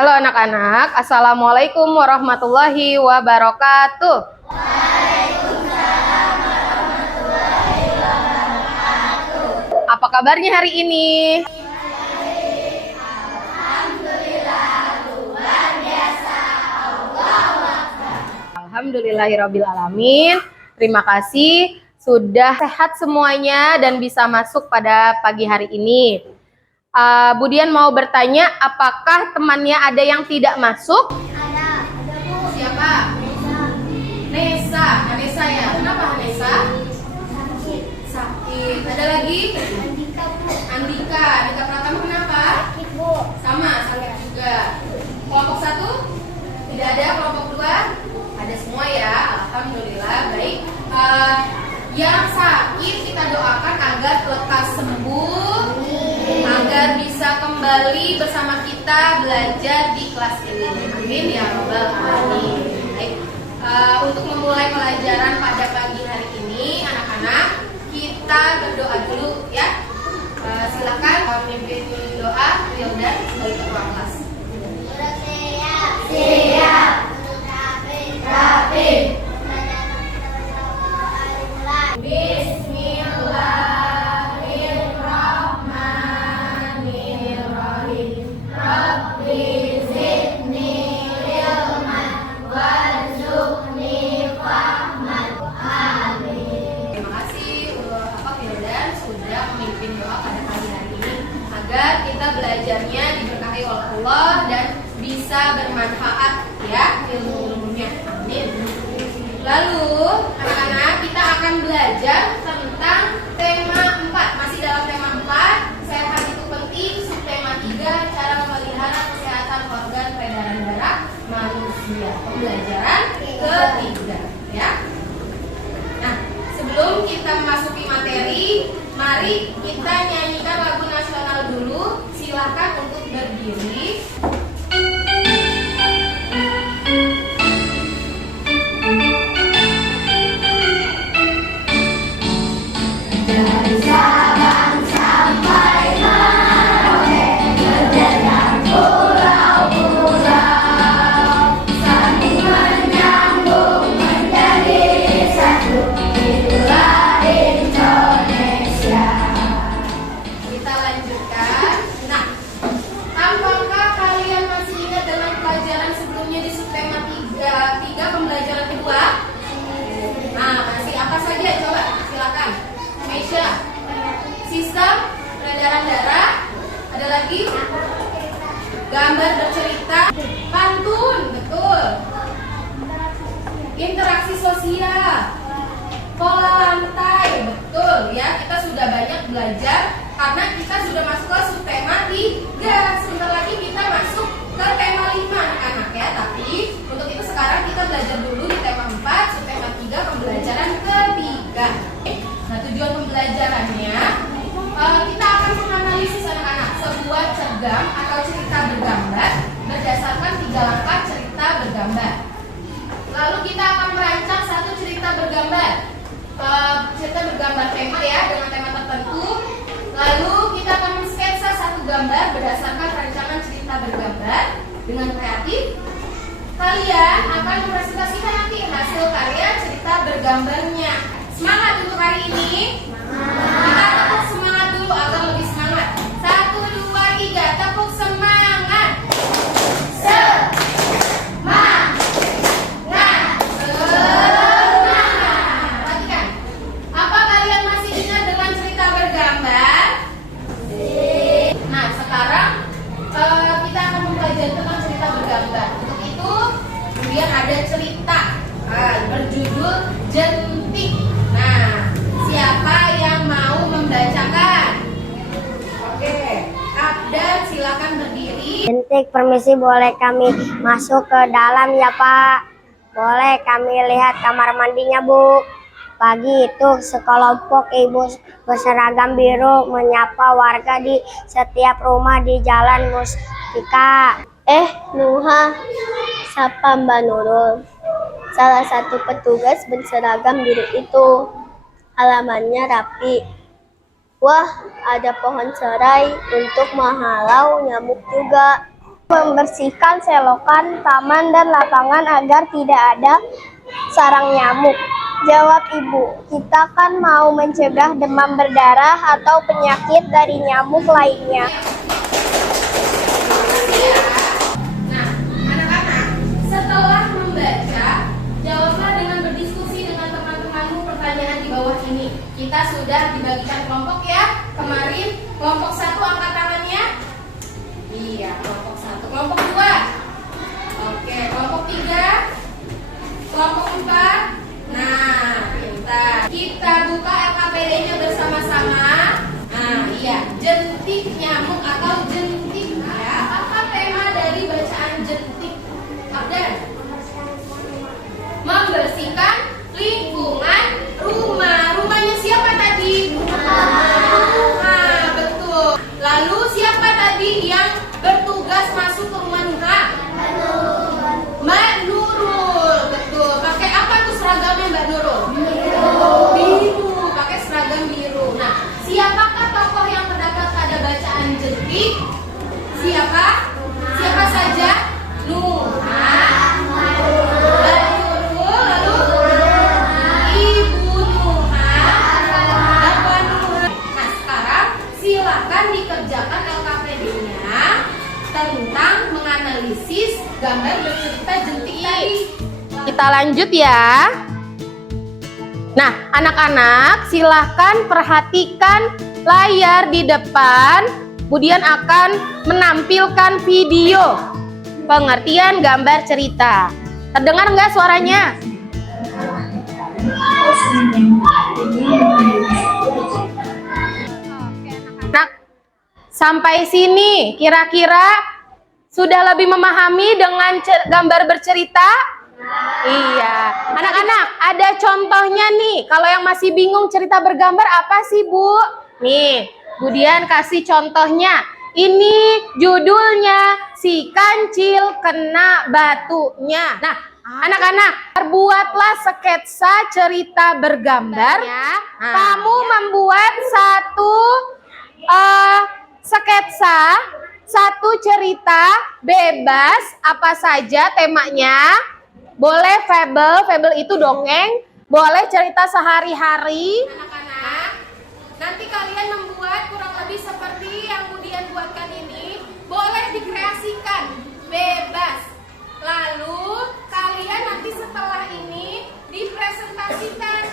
Halo anak-anak, Assalamualaikum warahmatullahi wabarakatuh. Apa kabarnya hari ini? Alhamdulillahirabbil alamin. Terima kasih sudah sehat semuanya dan bisa masuk pada pagi hari ini. Budian mau bertanya, apakah temannya ada yang tidak masuk? Ada Bu. Siapa? Nesa. Nesa ya. Kenapa Nesa? Sakit. Sakit. Ada lagi? Andika Bu. Andika. Andika Pratama kenapa? Sakit Bu. Sama, sakit juga. Kelompok 1? Tidak ada. Kelompok 2? Ada semua ya. Alhamdulillah. Baik. Yang sakit kita doakan agar lekas sembuh, agar bisa kembali bersama kita belajar di kelas ini. Amin ya rabbal alamin. Baik. Untuk memulai pelajaran pada pagi hari ini, anak-anak, kita berdoa dulu ya. Silakan pimpin doa Wildan sebagai ketua kelas. Siap. Siap. Rapi. Bismillahirrahmanirrahim. Rabbi zidni ilman warzuqni fahman. Amin. Terima kasih Bapak Wildan sudah memimpin doa pada pagi hari ini agar kita belajarnya diberkahi oleh Allah dan bisa bermanfaat ya ilmu-ilmunya. Amin. Lalu anak-anak kita akan belajar tentang tema 4. Masih dalam tema 4, sehat itu penting, subtema 3, cara memelihara kesehatan organ peredaran darah manusia. Pembelajaran ketiga ya. Nah, sebelum kita memasuki materi, mari kita nyanyikan lagu nasional dulu. Silakan untuk berdiri. Dari Sabang sampai Merauke, berjalan pulau-pulau, saling menyambung menjadi satu. Itulah Indonesia. Kita lanjutkan. Nah, apakah kalian masih ingat dengan pelajaran sebelumnya di subtema 3 pembelajaran kedua? Nah, masih apa saja? Coba silakan. Meisha. Sistem peredaran darah. Ada lagi? Gambar bercerita. Pantun, betul. Interaksi sosial. Pola lantai, betul ya. Kita sudah banyak belajar karena kita sudah masuk ke subtema 3. Sebentar lagi kita masuk ke tema 5 anak-anak ya. Tapi untuk itu sekarang kita belajar dulu di tema 4, subtema 3 pembelajaran ketiga. Nah, tujuan pembelajarannya kita akan menganalisis anak-anak sebuah cergam atau cerita bergambar berdasarkan 3 langkah cerita bergambar. Lalu kita akan merancang satu cerita bergambar. Cerita bergambar tema ya, dengan tema tertentu. Lalu kita akan mensketsa satu gambar berdasarkan rancangan cerita bergambar dengan kreatif. Kalian akan mempresentasikan nanti hasil karya cerita bergambarnya. Semangat untuk hari ini. Kita tepuk semangat dulu agar lebih semangat. 1, 2, 3, tepuk semangat. Semangat. Perhatikan. Apa kalian masih ingat dengan cerita bergambar? Nah, sekarang kita akan mempelajari tentang cerita bergambar. Untuk itu, kemudian ada cerita berjudul Jentik. Nah, siapa yang mau membacakan? Oke, Abdan silakan berdiri. Jentik, permisi, boleh kami masuk ke dalam ya Pak? Boleh kami lihat kamar mandinya Bu? Pagi itu sekelompok ibu berseragam biru menyapa warga di setiap rumah di Jalan Mustika. Nuha, sapa Mbak Nurul. Salah satu petugas berseragam biru itu. Halamannya rapi. Wah, ada pohon serai untuk menghalau nyamuk juga. Membersihkan selokan, taman, dan lapangan agar tidak ada sarang nyamuk. Jawab ibu, kita kan mau mencegah demam berdarah atau penyakit dari nyamuk lainnya. Nah, anak-anak, setelah membaca, jawablah dengan berdiskusi dengan teman-temanmu pertanyaan di bawah ini. Kita sudah dibagikan kelompok ya. Kemarin kelompok 1 angkat tangannya. Iya, kelompok 1. Kelompok 2. Oke, kelompok 3. Kelompok 4. Nah, pintar. Kita buka LKPD-nya bersama-sama. Nah, iya, jentik nyamuk atau jentik ya. Apa tema dari bacaan jentik? Abdan. Membersihkan lingkungan rumah. Rumahnya siapa tadi? Nuha, betul. Lalu siapa tadi yang bertugas masuk ke rumah Nuha? Mbak Nurul, betul. Pakai apa tuh seragamnya Mbak Nurul? Biru, pakai seragam biru. Nah, siapakah tokoh yang terdapat pada bacaan jentik? Siapa? Siapa saja? Nuha, Mbak Nurul, lalu Ibu Nuha, Bapak Nuha. Nah, sekarang silakan dikerjakan LKPD-nya tentang menganalisis gambar bercerita jentik tadi. Kita lanjut ya. Nah, anak-anak silahkan perhatikan layar di depan, kemudian akan menampilkan video pengertian gambar cerita. Terdengar nggak suaranya? Nah, sampai sini kira-kira sudah lebih memahami dengan gambar bercerita? Iya. Anak-anak, ada contohnya nih. Kalau yang masih bingung cerita bergambar apa sih, Bu? Nih, kemudian kasih contohnya. Ini judulnya Si Kancil Kena Batunya. Nah, anak-anak, buatlah sketsa cerita bergambar. Kamu membuat satu sketsa, satu cerita bebas, apa saja temanya. Boleh fable itu dongeng. Boleh cerita sehari-hari. Anak-anak, nanti kalian membuat kurang lebih seperti yang Budian buatkan ini. Boleh dikreasikan, bebas. Lalu kalian nanti setelah ini dipresentasikan.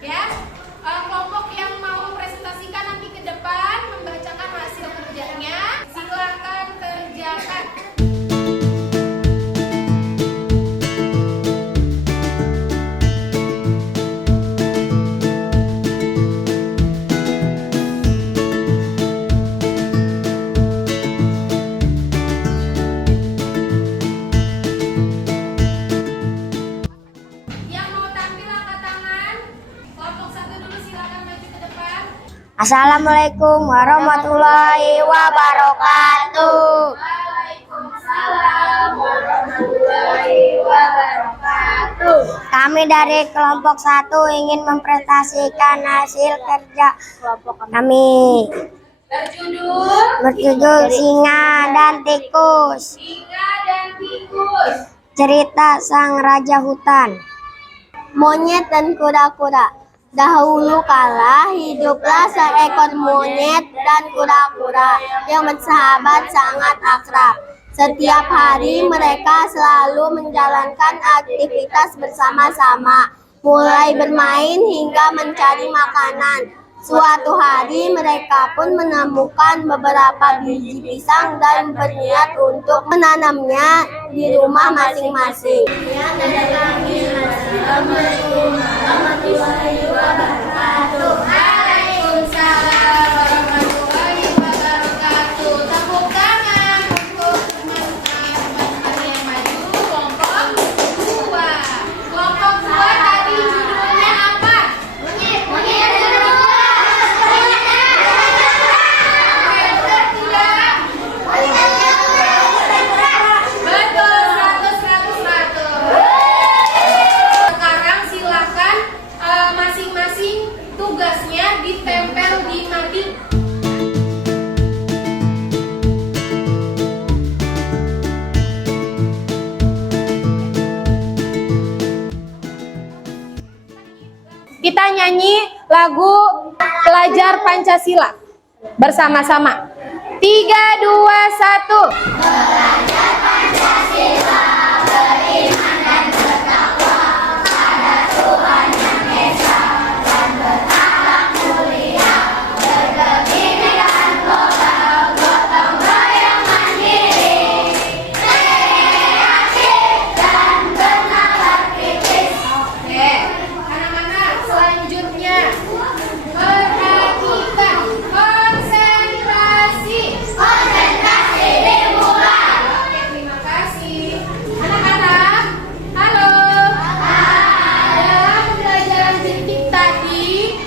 Ya, kelompok yang mau mempresentasikan nanti ke depan membacakan hasil kerjanya. Silakan kerjakan. Yang mau tampil angkat tangan. Kelompok 1 dulu silakan maju ke depan. Assalamualaikum warahmatullahi wabarakatuh. Waalaikumsalam warahmatullahi wabarakatuh. Kami dari kelompok 1 ingin mempresentasikan hasil kerja kelompok kami. Berjudul Singa dan Tikus. Singa dan tikus. Cerita Sang Raja Hutan. Monyet dan kura-kura. Dahulu kala hiduplah seekor monyet dan kura-kura yang bersahabat sangat akrab. Setiap hari mereka selalu menjalankan aktivitas bersama-sama, mulai bermain hingga mencari makanan. Suatu hari mereka pun menemukan beberapa biji pisang dan berniat untuk menanamnya di rumah masing-masing. Waalaikumsalam warahmatullahi wabarakatuh. Tepuk tangan untuk teman-teman yang maju. Kelompok 2. Kelompok 2 tadi judulnya apa? Monyet. Betul, 100. Sekarang silakan masing-masing Kita nyanyi lagu Pelajar Pancasila bersama-sama. 3, 2, 1. Oke, anak-anak selanjutnya perhatikan konsentrasi. Konsentrasi dimulai. Oke, terima kasih. Anak-anak, halo. Dalam pembelajaran jentik tadi,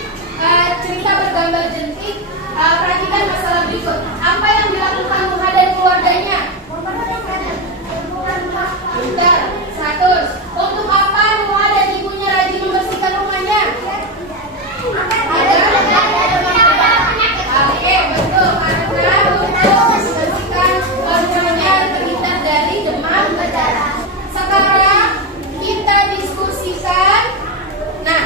cerita bergambar jentik, perhatikan masalah berikut. Apa yang dilakukan Nuha dan keluarganya? Bentar, 100. Untuk apa Nuha dan ibunya rajin membersihkan rumahnya? Oke, betul. Karena untuk membersihkan rumahnya terhindar dari demam berdarah. Sekarang kita diskusikan. Nah,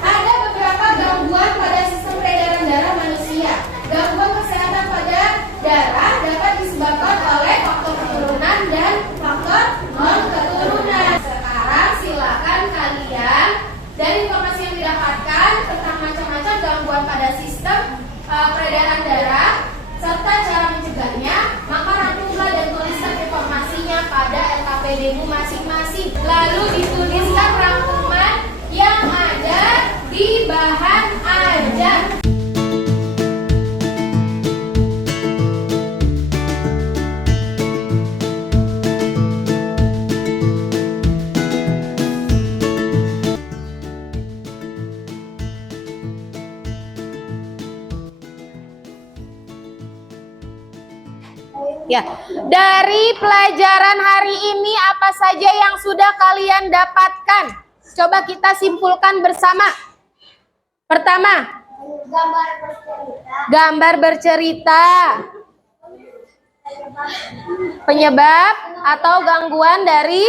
ada beberapa gangguan pada sistem peredaran darah manusia. Gangguan kesehatan pada darah dapat disebabkan oleh faktor keturunan dan faktor non-keturunan. Sekarang silakan kalian dari informasi yang didapatkan tentang macam-macam gangguan pada sistem peredaran darah serta cara mencegahnya, maka rangkumlah dan tuliskan informasinya pada LKPD-mu masing-masing. Lalu dituliskan rangkuman yang ada di bahan ajar. Ya, dari pelajaran hari ini apa saja yang sudah kalian dapatkan? Coba kita simpulkan bersama. Pertama, gambar bercerita. Penyebab atau gangguan dari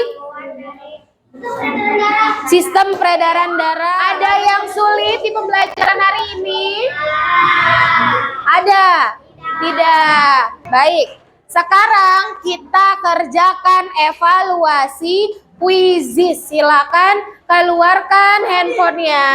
sistem peredaran darah. Ada yang sulit di pembelajaran hari ini? Ada? Tidak. Baik. Sekarang kita kerjakan evaluasi kuisis. Silakan keluarkan handphonenya.